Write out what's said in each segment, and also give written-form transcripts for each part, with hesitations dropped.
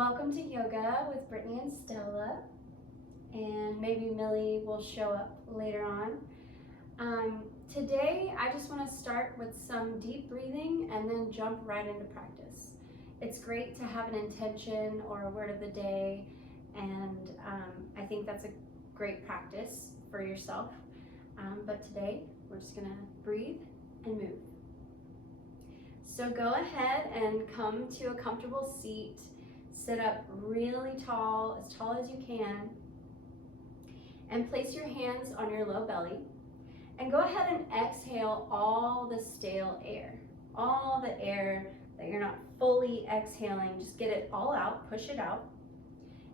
Welcome to yoga with Brittany and Stella, and maybe Millie will show up later on. Today I just want to start with some deep breathing and then jump right into practice. It's great to have an intention or a word of the day, and I think that's a great practice for yourself. But today we're just going to breathe and move. So go ahead and come to a comfortable seat. Sit up really tall as you can, and place your hands on your low belly. And go ahead and exhale all the stale air, all the air that you're not fully exhaling. Just get it all out, push it out.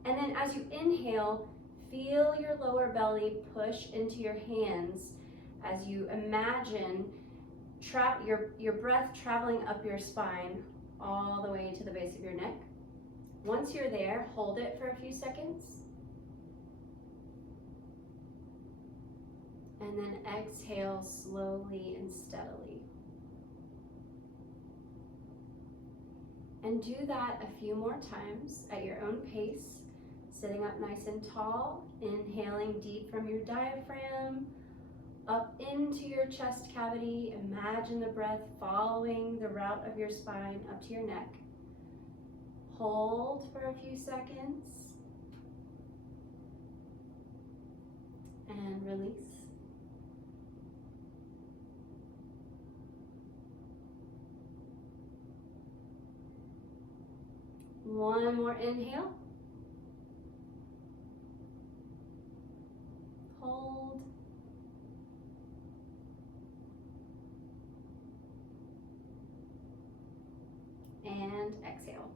And then as you inhale, feel your lower belly push into your hands as you imagine your breath traveling up your spine all the way to the base of your neck. Once you're there, hold it for a few seconds. And then exhale slowly and steadily. And do that a few more times at your own pace, sitting up nice and tall, inhaling deep from your diaphragm, up into your chest cavity. Imagine the breath following the route of your spine up to your neck. Hold for a few seconds and release. One more inhale. Hold. And exhale.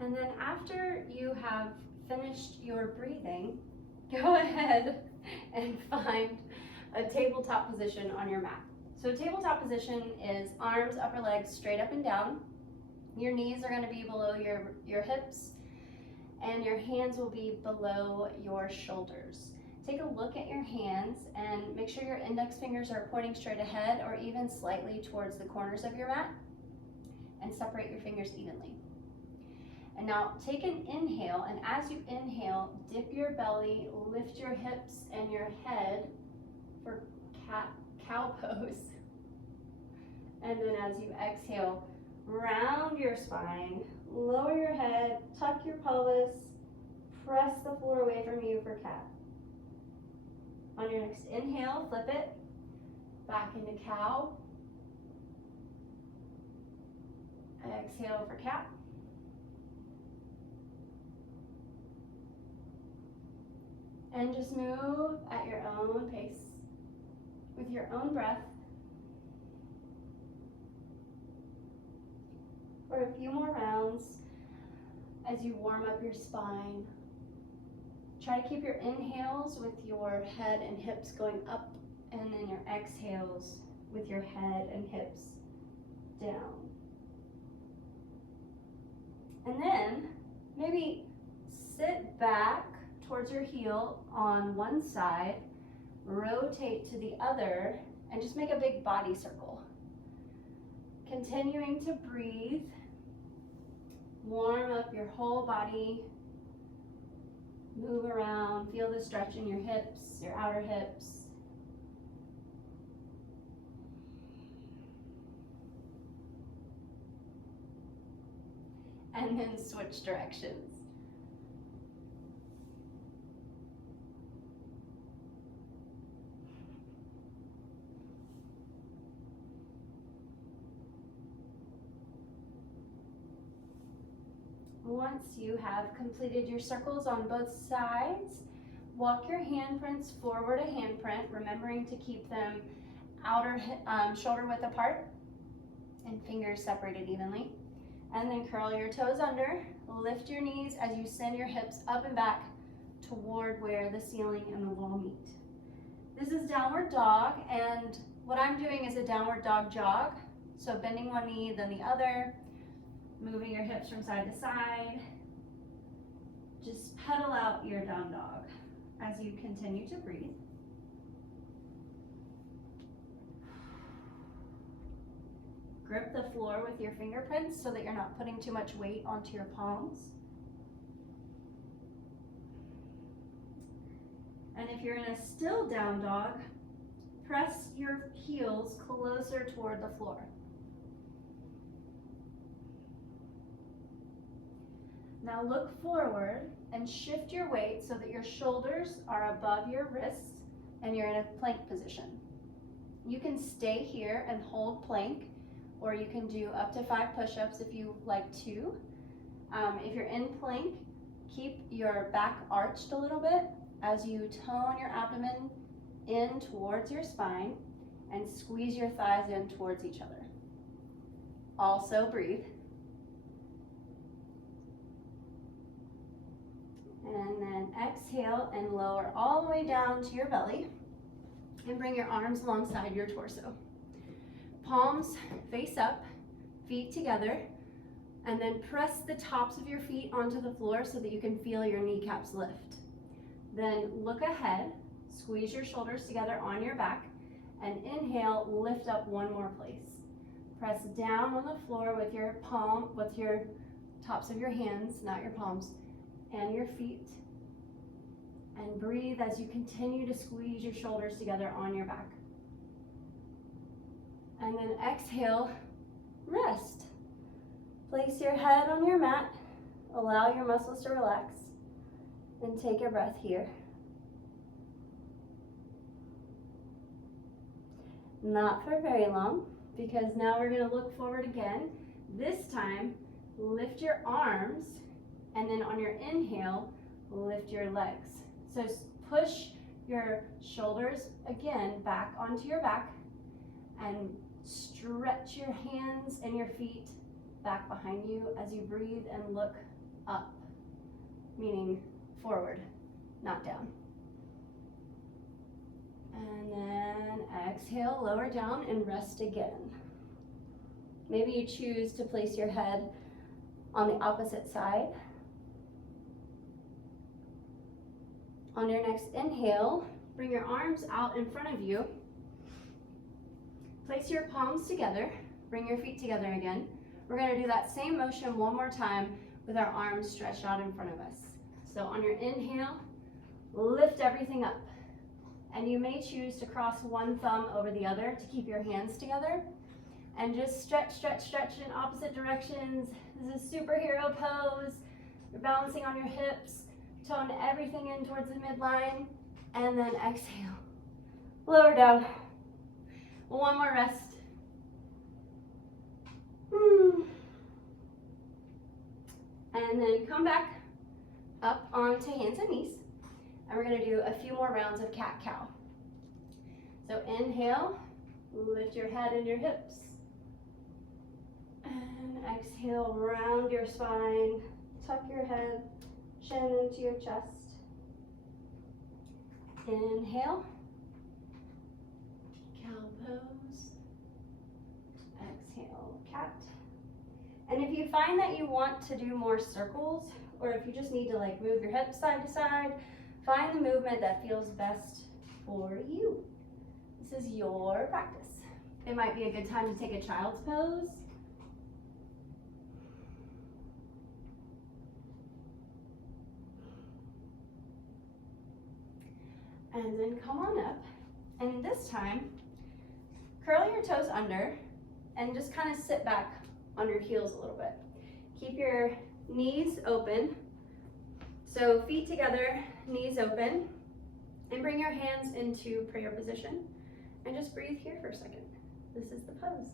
And then after you have finished your breathing, go ahead and find a tabletop position on your mat. So tabletop position is arms, upper legs straight up and down. Your knees are going to be below your hips, and your hands will be below your shoulders. Take a look at your hands and make sure your index fingers are pointing straight ahead or even slightly towards the corners of your mat, and separate your fingers evenly. And now take an inhale, and as you inhale, dip your belly, lift your hips and your head for cow pose. And then as you exhale, round your spine, lower your head, tuck your pelvis, press the floor away from you for cat. On your next inhale, flip it back into cow. Exhale for cat. And just move at your own pace, with your own breath, for a few more rounds as you warm up your spine. Try to keep your inhales with your head and hips going up, and then your exhales with your head and hips down. And then maybe sit back towards your heel on one side, rotate to the other, and just make a big body circle. Continuing to breathe, warm up your whole body, move around, feel the stretch in your hips, your outer hips. And then switch directions. Once you have completed your circles on both sides, walk your handprints forward a handprint, remembering to keep them outer shoulder width apart and fingers separated evenly. And then curl your toes under, lift your knees as you send your hips up and back toward where the ceiling and the wall meet. This is downward dog, and what I'm doing is a downward dog jog. So bending one knee, then the other, moving your hips from side to side. Just pedal out your down dog as you continue to breathe. grip the floor with your fingerprints so that you're not putting too much weight onto your palms. And if you're in a still down dog, press your heels closer toward the floor. Now look forward and shift your weight so that your shoulders are above your wrists and you're in a plank position. You can stay here and hold plank, or you can do up to 5 push-ups if you like to. If you're in plank, keep your back arched a little bit as you tone your abdomen in towards your spine and squeeze your thighs in towards each other. Also breathe. And then exhale and lower all the way down to your belly and bring your arms alongside your torso. Palms face up, feet together, and then press the tops of your feet onto the floor so that you can feel your kneecaps lift. Then look ahead, squeeze your shoulders together on your back, and inhale, lift up one more place. Press down on the floor with your tops of your hands, not your palms, and your feet. And breathe as you continue to squeeze your shoulders together on your back. And then exhale, rest. Place your head on your mat, allow your muscles to relax, and take a breath here. Not for very long, because now we're going to look forward again. This time, lift your arms, and then on your inhale, lift your legs. So push your shoulders again back onto your back and stretch your hands and your feet back behind you as you breathe and look up, meaning forward, not down. And then exhale, lower down and rest again. Maybe you choose to place your head on the opposite side. On your next inhale, bring your arms out in front of you. Place your palms together. Bring your feet together again. We're going to do that same motion one more time with our arms stretched out in front of us. So on your inhale, lift everything up. And you may choose to cross one thumb over the other to keep your hands together. And just stretch, stretch, stretch in opposite directions. This is superhero pose. You're balancing on your hips. Tone everything in towards the midline, and then exhale. Lower down. One more rest. And then come back up onto hands and knees. And we're going to do a few more rounds of cat-cow. So inhale, lift your head and your hips. And exhale, round your spine, tuck your head, chin into your chest. Inhale, cow pose. Exhale, cat. And if you find that you want to do more circles, or if you just need to like move your hips side to side, find the movement that feels best for you. This is your practice. It might be a good time to take a child's pose. And then come on up, and this time, curl your toes under and just kind of sit back on your heels a little bit. Keep your knees open, so feet together, knees open, and bring your hands into prayer position, and just breathe here for a second. This is the pose.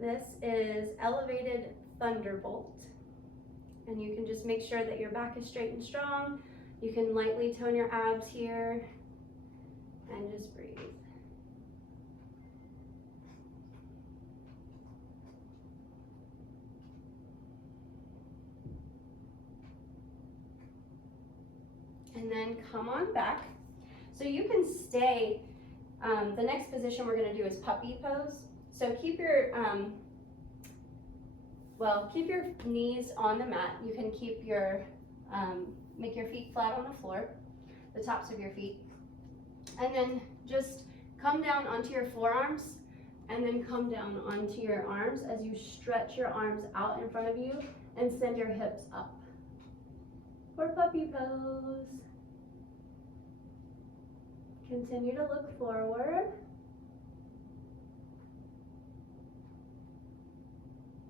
This is elevated thunderbolt, and you can just make sure that your back is straight and strong. You can lightly tone your abs here and just breathe. And then come on back. So you can stay, the next position we're going to do is puppy pose. So keep your, keep your knees on the mat. You can keep your, make your feet flat on the floor, the tops of your feet. And then just come down onto your forearms and then come down onto your arms as you stretch your arms out in front of you and send your hips up. For puppy pose. Continue to look forward.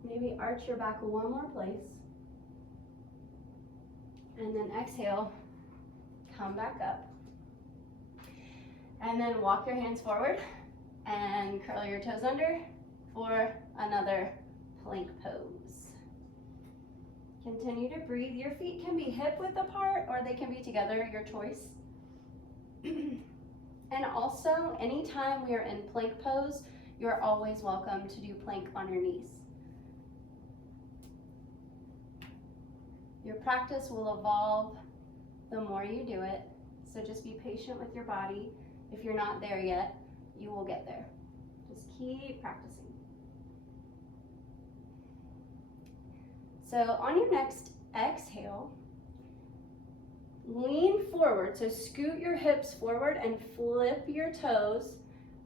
Maybe arch your back one more place. And then exhale, come back up. And then walk your hands forward and curl your toes under for another plank pose. Continue to breathe. Your feet can be hip width apart or they can be together, your choice. And also, anytime we are in plank pose, you're always welcome to do plank on your knees. Your practice will evolve the more you do it, so just be patient with your body. If you're not there yet, you will get there. Just keep practicing. So on your next exhale, lean forward. So scoot your hips forward and flip your toes,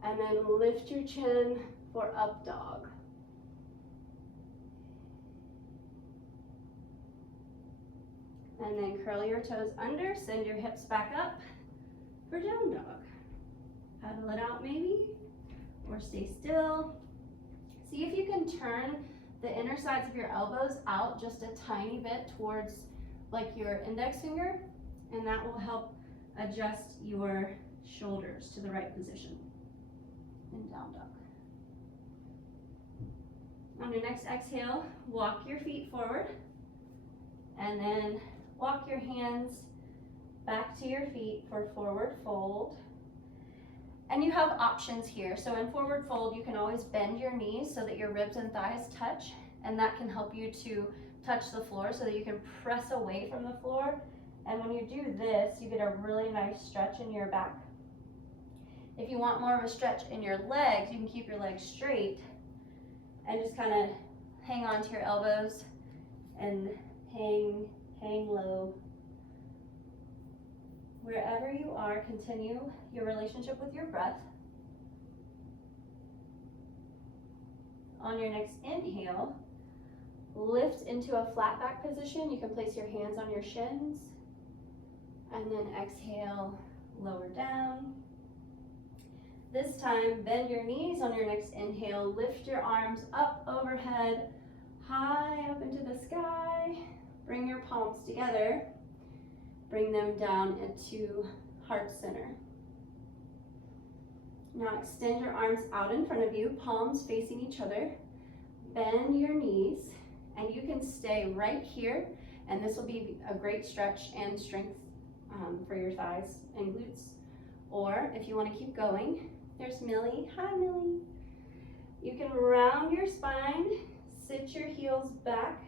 and then lift your chin for up dog. And then curl your toes under, send your hips back up for down dog. Paddle it out maybe, or stay still. See if you can turn the inner sides of your elbows out just a tiny bit towards like your index finger, and that will help adjust your shoulders to the right position in down dog. On your next exhale, walk your feet forward, and then walk your hands back to your feet for forward fold. And you have options here. So in forward fold, you can always bend your knees so that your ribs and thighs touch, and that can help you to touch the floor so that you can press away from the floor. And when you do this, you get a really nice stretch in your back. If you want more of a stretch in your legs, you can keep your legs straight and just kind of hang on to your elbows and hang low. Wherever you are, continue your relationship with your breath. On your next inhale, lift into a flat back position. You can place your hands on your shins. And then exhale, lower down. This time, bend your knees on your next inhale. Lift your arms up overhead, high up into the sky. Bring your palms together. Bring them down into heart center. Now extend your arms out in front of you, palms facing each other. Bend your knees, and you can stay right here, and this will be a great stretch and strength for your thighs and glutes. Or if you want to keep going, there's Millie. Hi, Millie. You can round your spine, sit your heels back.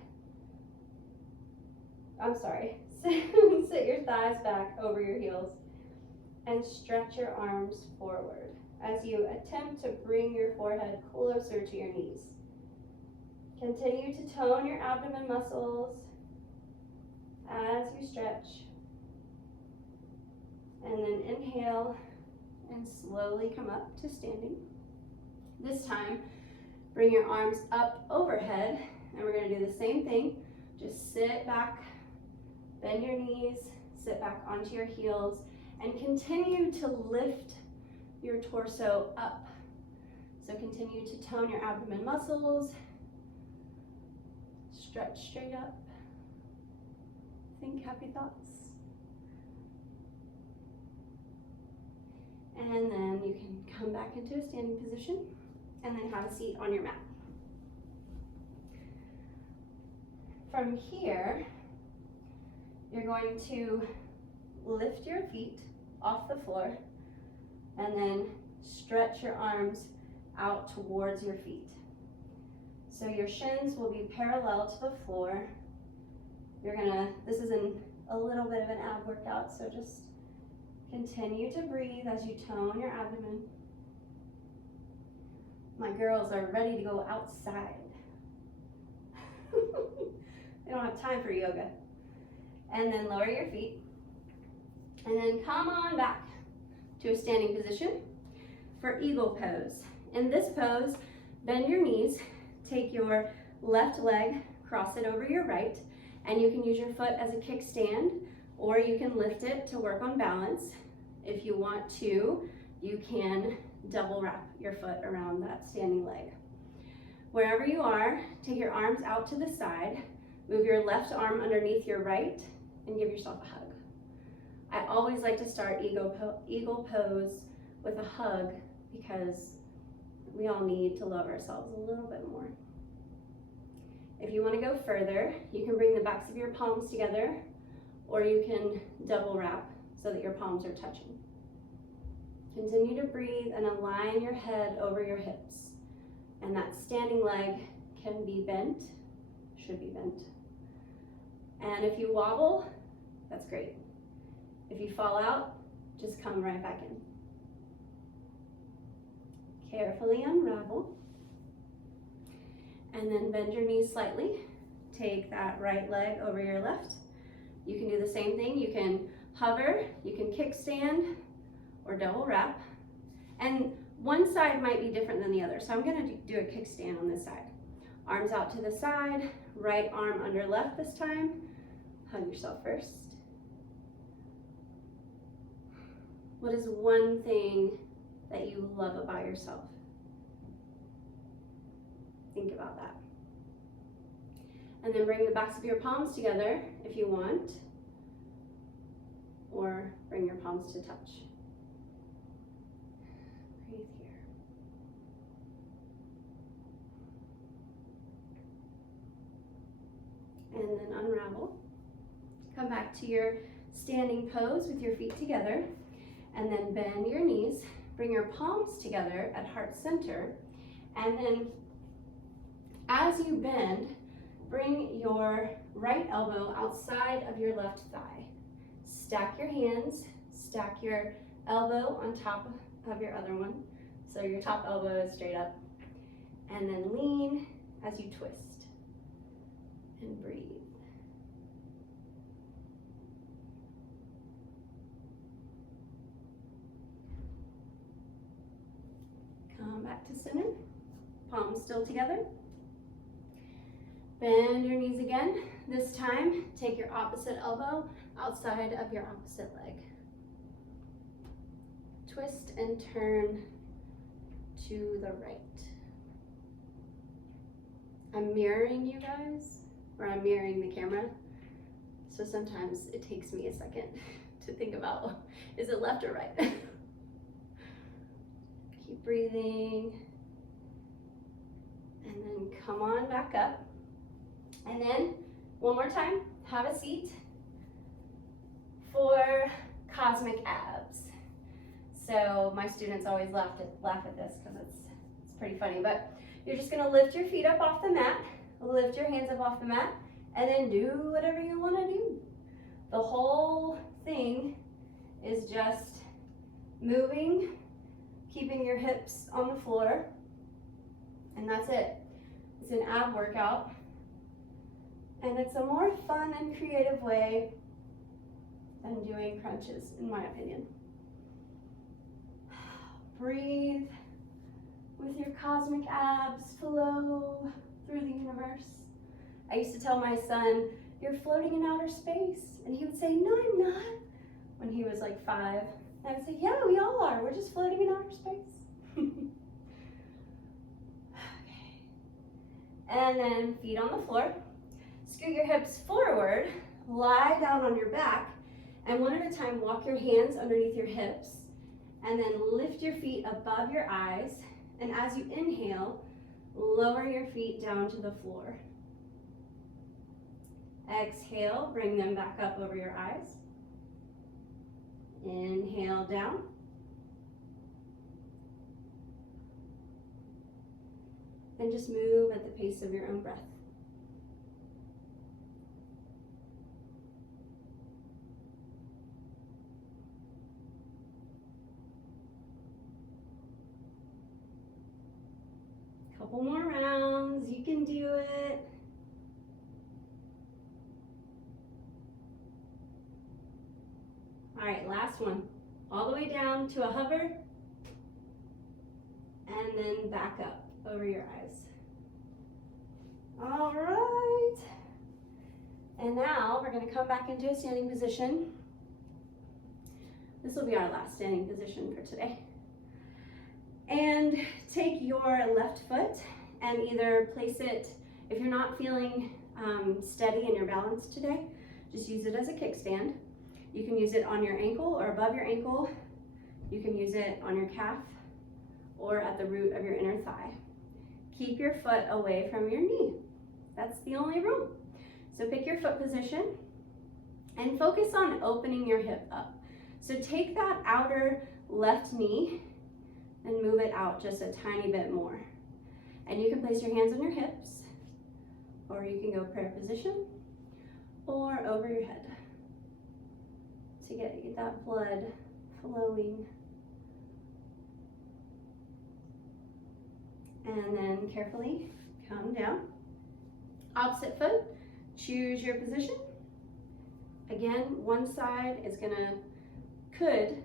Sit your thighs back over your heels and stretch your arms forward as you attempt to bring your forehead closer to your knees. Continue to tone your abdomen muscles as you stretch. And then inhale and slowly come up to standing. This time, bring your arms up overhead, and we're going to do the same thing. Just sit back, bend your knees, sit back onto your heels, and continue to lift your torso up. So continue to tone your abdomen muscles, stretch straight up, think happy thoughts. And then you can come back into a standing position and then have a seat on your mat. From here, you're going to lift your feet off the floor and then stretch your arms out towards your feet. So your shins will be parallel to the floor. This is a little bit of an ab workout, so just continue to breathe as you tone your abdomen. My girls are ready to go outside. They don't have time for yoga. And then lower your feet. And then come on back to a standing position for eagle pose. In this pose, bend your knees, take your left leg, cross it over your right, and you can use your foot as a kickstand, or you can lift it to work on balance. If you want to, you can double wrap your foot around that standing leg. Wherever you are, take your arms out to the side, move your left arm underneath your right, and give yourself a hug. I always like to start eagle pose with a hug because we all need to love ourselves a little bit more. If you want to go further, you can bring the backs of your palms together, or you can double wrap so that your palms are touching. Continue to breathe and align your head over your hips. And that standing leg can be bent, should be bent. And if you wobble, that's great. If you fall out, just come right back in. Carefully unravel. And then bend your knees slightly. Take that right leg over your left. You can do the same thing. You can hover, you can kickstand, or double wrap. And one side might be different than the other. So I'm gonna do a kickstand on this side. Arms out to the side, right arm under left this time. Hug yourself first. What is one thing that you love about yourself? Think about that. And then bring the backs of your palms together if you want, or bring your palms to touch. Breathe here. And then unravel. Come back to your standing pose with your feet together, and then bend your knees. Bring your palms together at heart center, and then as you bend, bring your right elbow outside of your left thigh. Stack your hands, stack your elbow on top of your other one, so your top elbow is straight up. And then lean as you twist and breathe. Come back to center, palms still together. Bend your knees again. This time, take your opposite elbow outside of your opposite leg. Twist and turn to the right. I'm mirroring you guys, or I'm mirroring the camera. So sometimes it takes me a second to think about, is it left or right? Keep breathing. And then come on back up. And then, one more time, have a seat for cosmic abs. So my students always laugh at this because it's pretty funny, but you're just gonna lift your feet up off the mat, lift your hands up off the mat, and then do whatever you wanna do. The whole thing is just moving, keeping your hips on the floor, and that's it. It's an ab workout. And it's a more fun and creative way than doing crunches, in my opinion. Breathe with your cosmic abs, flow through the universe. I used to tell my son, "You're floating in outer space." And he would say, "No, I'm not," when he was like 5. And I would say, "Yeah, we all are. We're just floating in outer space." Okay. And then feet on the floor. Scoot your hips forward, lie down on your back, and one at a time walk your hands underneath your hips, and then lift your feet above your eyes, and as you inhale, lower your feet down to the floor. Exhale, bring them back up over your eyes. Inhale down. And just move at the pace of your own breath. Couple more rounds, you can do it. All right, last one. All the way down to a hover, and then back up over your eyes. All right. And now we're going to come back into a standing position. This will be our last standing position for today. And take your left foot and either place it, if you're not feeling steady in your balance today, just use it as a kickstand. You can use it on your ankle or above your ankle. You can use it on your calf or at the root of your inner thigh. Keep your foot away from your knee. That's the only rule. So pick your foot position and focus on opening your hip up. So take that outer left knee and move it out just a tiny bit more. And you can place your hands on your hips, or you can go prayer position or over your head to get that blood flowing. And then carefully come down. Opposite foot, choose your position. Again, one side is could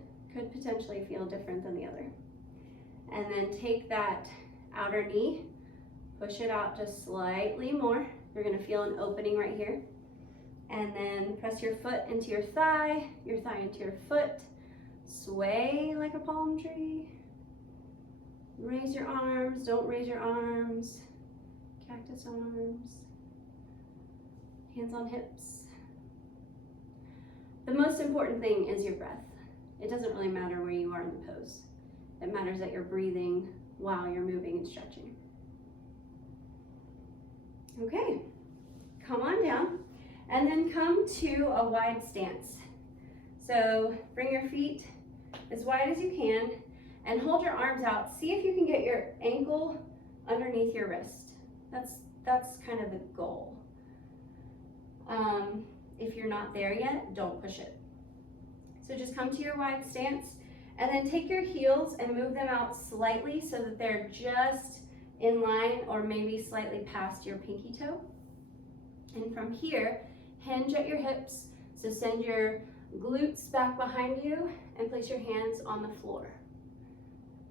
potentially feel different than the other. And then take that outer knee, push it out just slightly more. You're gonna feel an opening right here. And then press your foot into your thigh into your foot. Sway like a palm tree. Raise your arms, don't raise your arms. Cactus arms. Hands on hips. The most important thing is your breath. It doesn't really matter where you are in the pose. It matters that you're breathing while you're moving and stretching. Okay, come on down and then come to a wide stance. So bring your feet as wide as you can and hold your arms out. See if you can get your ankle underneath your wrist. That's kind of the goal. If you're not there yet, don't push it. So just come to your wide stance and then take your heels and move them out slightly so that they're just in line or maybe slightly past your pinky toe. And from here, hinge at your hips. So send your glutes back behind you and place your hands on the floor.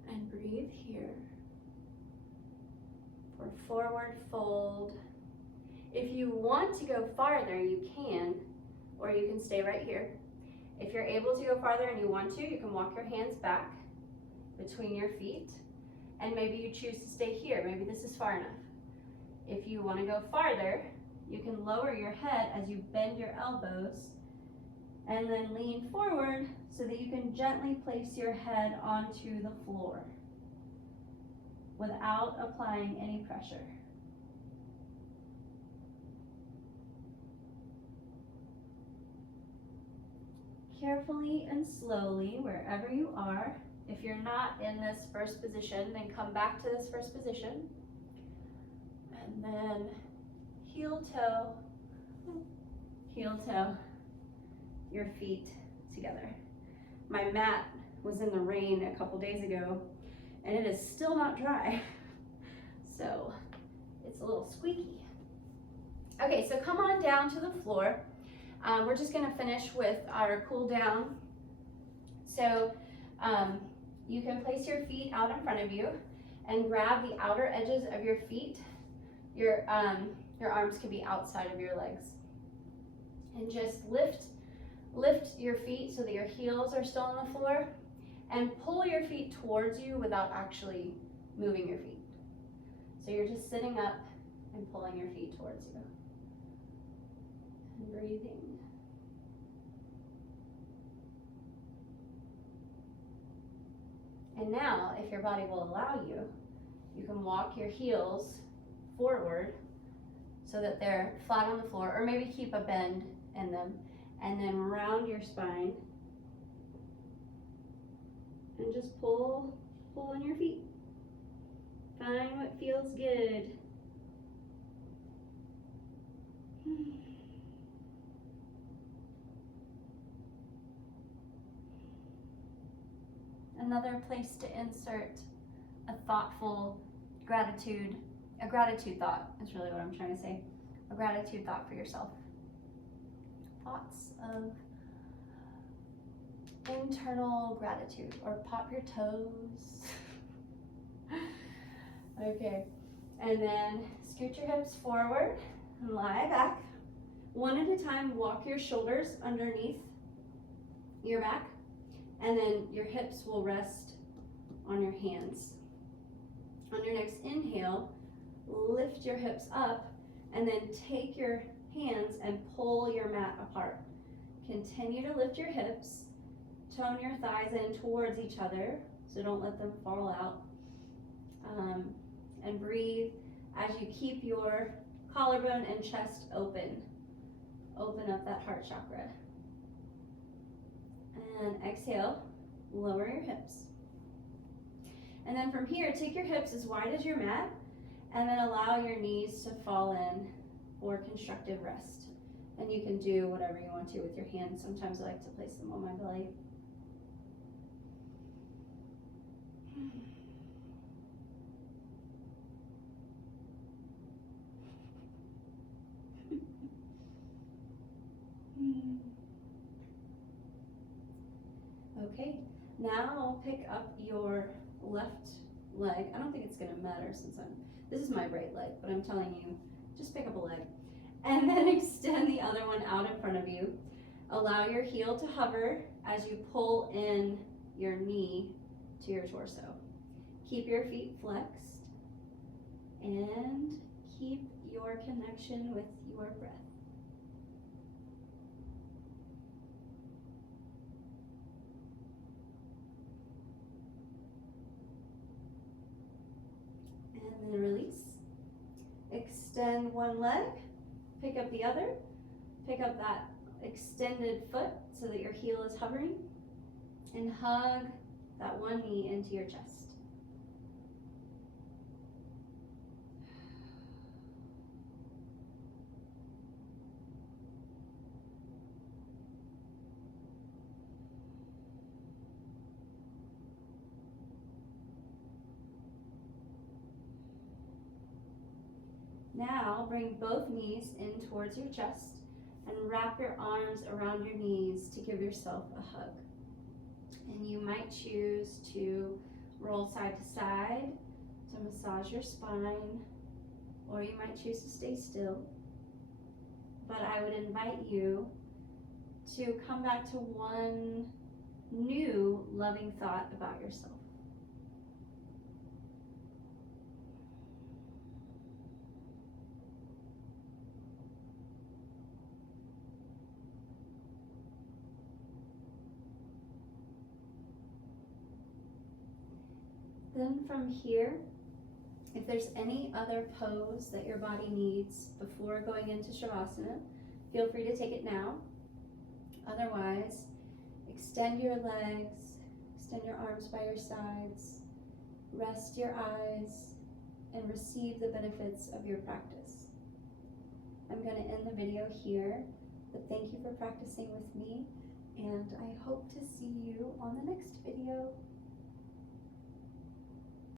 And breathe here for forward fold. If you want to go farther, you can, or you can stay right here. If you're able to go farther and you want to, you can walk your hands back between your feet, and maybe you choose to stay here. Maybe this is far enough. If you want to go farther, you can lower your head as you bend your elbows and then lean forward so that you can gently place your head onto the floor without applying any pressure. Carefully and slowly, wherever you are. If you're not in this first position, then come back to this first position. And then heel toe, your feet together. My mat was in the rain a couple days ago, and it is still not dry. So it's a little squeaky. Okay, so come on down to the floor. We're just gonna finish with our cool down. So you can place your feet out in front of you and grab the outer edges of your feet. Your arms can be outside of your legs. And just lift your feet so that your heels are still on the floor, and pull your feet towards you without actually moving your feet. So you're just sitting up and pulling your feet towards you. And breathing. And now, if your body will allow you, you can walk your heels forward so that they're flat on the floor, or maybe keep a bend in them, and then round your spine and just pull on your feet. Find what feels good. Another place to insert a thoughtful gratitude, a gratitude thought is really what I'm trying to say. A gratitude thought for yourself. Thoughts of internal gratitude, or pop your toes. Okay, and then scoot your hips forward and lie back. One at a time, walk your shoulders underneath your back, and then your hips will rest on your hands. On your next inhale, lift your hips up, and then take your hands and pull your mat apart. Continue to lift your hips, tone your thighs in towards each other, so don't let them fall out. And breathe as you keep your collarbone and chest open. Open up that heart chakra. And exhale, lower your hips. And then from here, take your hips as wide as your mat, and then allow your knees to fall in for constructive rest. And you can do whatever you want to with your hands. Sometimes I like to place them on my belly. Okay, now pick up your left leg. I don't think it's gonna matter since this is my right leg, but I'm telling you, just pick up a leg. And then extend the other one out in front of you. Allow your heel to hover as you pull in your knee to your torso. Keep your feet flexed and keep your connection with your breath. And then release. Extend one leg, pick up the other, pick up that extended foot so that your heel is hovering, and hug that one knee into your chest. Now bring both knees in towards your chest and wrap your arms around your knees to give yourself a hug. And you might choose to roll side to side to massage your spine, or you might choose to stay still. But I would invite you to come back to one new loving thought about yourself. Then from here, if there's any other pose that your body needs before going into Shavasana, feel free to take it now. Otherwise, extend your legs, extend your arms by your sides, rest your eyes, and receive the benefits of your practice. I'm going to end the video here, but thank you for practicing with me, and I hope to see you on the next video.